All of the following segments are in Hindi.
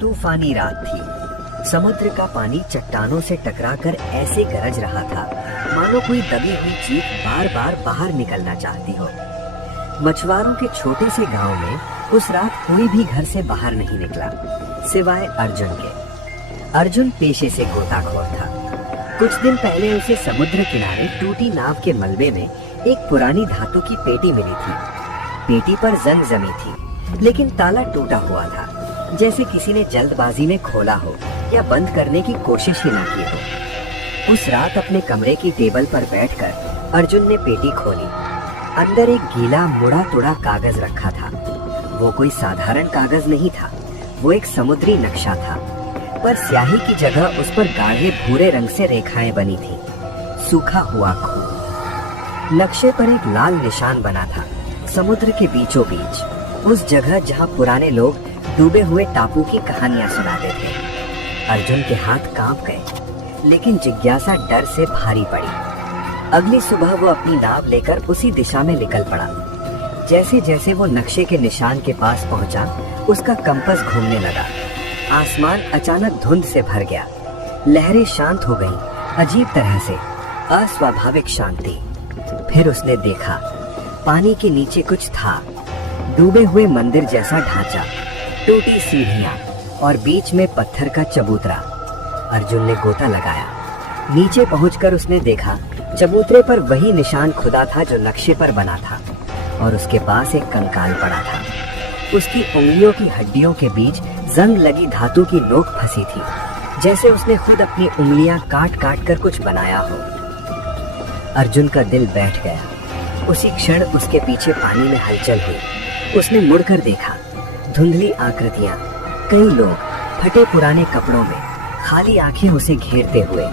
तूफानी रात थी। समुद्र का पानी चट्टानों से टकराकर ऐसे गरज रहा था मानो कोई दबी हुई चीख बार बार बाहर निकलना चाहती हो। मछुआरों के छोटे से गांव में उस रात कोई भी घर से बाहर नहीं निकला सिवाय अर्जुन के। अर्जुन पेशे से गोताखोर था। कुछ दिन पहले उसे समुद्र किनारे टूटी नाव के मलबे में एक पुरानी धातु की पेटी मिली थी। पेटी पर जंग जमी थी, लेकिन ताला टूटा हुआ था, जैसे किसी ने जल्दबाजी में खोला हो या बंद करने की कोशिश ही ना की हो। उस रात अपने कमरे की टेबल पर बैठकर अर्जुन ने पेटी खोली। अंदर एक गीला मुड़ा तुड़ा कागज रखा था। वो कोई साधारण कागज नहीं था, वो एक समुद्री नक्शा था, पर स्याही की जगह उस पर गाढ़े भूरे रंग से रेखाएं बनी थी। सूखा हुआ खून। नक्शे पर एक लाल निशान बना था, समुद्र के बीचों बीच, उस जगह जहां पुराने लोग डूबे हुए टापू की कहानियां सुनाते थे। अर्जुन के हाथ कांप गए, लेकिन जिज्ञासा डर से भारी पड़ी। अगली सुबह वो अपनी नाव लेकर उसी दिशा में निकल पड़ा। जैसे जैसे वो नक्शे के निशान के पास पहुंचा, उसका कंपास घूमने लगा। आसमान अचानक धुंध से भर गया। लहरें शांत हो गईं, अजीब तरह से, अस्वाभाविक शांति। फिर उसने देखा, पानी के नीचे कुछ था, डूबे हुए मंदिर जैसा ढांचा, टूटी सीढ़ियां और बीच में पत्थर का चबूतरा। अर्जुन ने गोता लगाया। नीचे पहुंचकर उसने देखा, चबूतरे पर वही निशान खुदा था जो नक्शे पर बना था, और उसके पास एक कंकाल पड़ा था। उसकी उंगलियों की हड्डियों के बीच जंग लगी धातु की नोक फंसी थी, जैसे उसने खुद अपनी उंगलियां काट काट कर कुछ बनाया हो। अर्जुन का दिल बैठ गया। उसी क्षण उसके पीछे पानी में हलचल हुई। उसने मुड़कर देखा, धुंधली आकृतियां, कई लोग फटे पुराने कपड़ों में, खाली आंखें उसे घेरते हुए।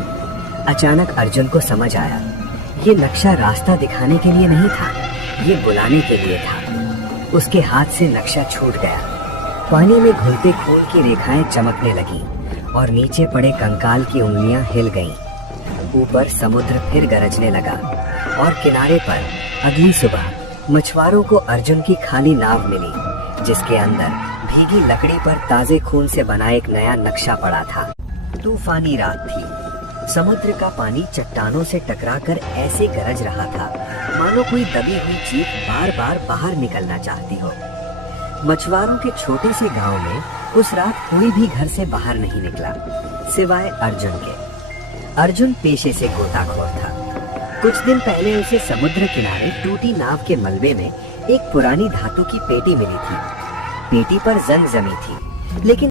अचानक अर्जुन को समझ आया, ये नक्शा रास्ता दिखाने के लिए नहीं था, ये बुलाने के लिए था। उसके हाथ से नक्शा छूट गया। पानी में घुलते खून की रेखाएं चमकने लगीं और नीचे पड़े कंकाल की उंगलियां हिल गईं। ऊपर समुद्र फिर गरजने लगा और किनारे पर अगली सुबह मछुआरों को अर्जुन की खाली नाव मिली, जिसके अंदर भीगी लकड़ी पर ताजे खून से बना एक नया नक्शा पड़ा था। तूफानी रात थी। समुद्र का पानी चट्टानों से टकराकर ऐसे गरज रहा था मानो कोई दबी हुई चीख बार बार बाहर निकलना चाहती हो। मछुआरों के छोटे से गांव में उस रात कोई भी घर से बाहर नहीं निकला सिवाय अर्जुन के। अर्जुन पेशे से गोताखोर था। कुछ दिन पहले उसे समुद्र किनारे टूटी नाव के मलबे में एक पुरानी धातु की पेटी मिली थी। पेटी पर जंग जमी थी, लेकिन